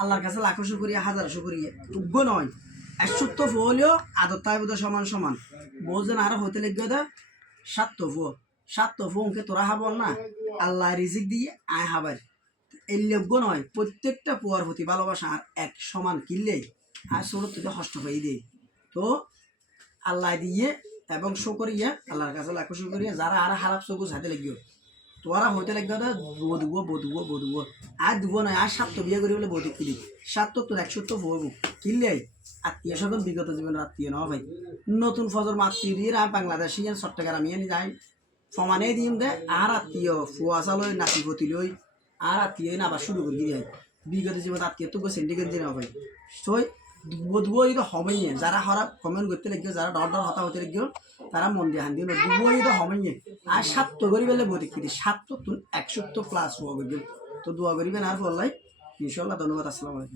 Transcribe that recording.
আল্লাহর কাছে লাখো শুকরিয়া হাজার শুকরিয়া উগ্র নয় 100 হলেও আদর তাই বোধ সমান সমান বোঝেন আরো হইতে লিখবে দা 7 উনকে তোরা হাবল না আল্লাহ রিজিক দিয়ে আয় হাবার এই যোগ্য নয় প্রত্যেকটা পোয়ার প্রতি ভালোবাসা আর এক সমান কিনলেই আর ছোট থেকে কষ্ট হয়ে দেয় তো আল্লাহ দিয়ে এবং শুকরিয়া আল্লাহর কাছে লাখো শুকরিয়া যারা আর খারাপ চকুজ হাতে লাগবে তোরা হইতে লাগবে বধুব আর দুব নয় আর 7 বিয়ে করি বলে বধু কিলি 7 তোর 100 হবো কিনলে আত্মীয় স্বজন বিগত জীবনের আত্মীয় না ভাই নতুন ফজর আত্মীয় দিয়ে আর বাংলাদেশি চট্টগ্রামে নিয়ে যাই সমানে দিম দে আর আত্মীয় ফুয়াশা লই নাতিপতি লই আর আত্মীয় না আবার শুরু করে দিয়ে বিগত জীবন আত্মীয় তো সেন্ডিকেট দিয়ে না ভাই সই দুব এটা হমেই যারা খারাপ কমেন্ট করতে লাগবে যারা ডর হতা হতে লাগবে তারা মন দিয়ে হান দিয়ে দুব এটা হমেই আর 7 করি বেলে বলি কি 7 তো 100 প্লাস হওয়া করবে তো দোয়া করিবেন আর বললাই ইনশাল্লাহ ধন্যবাদ আসসালামু আলাইকুম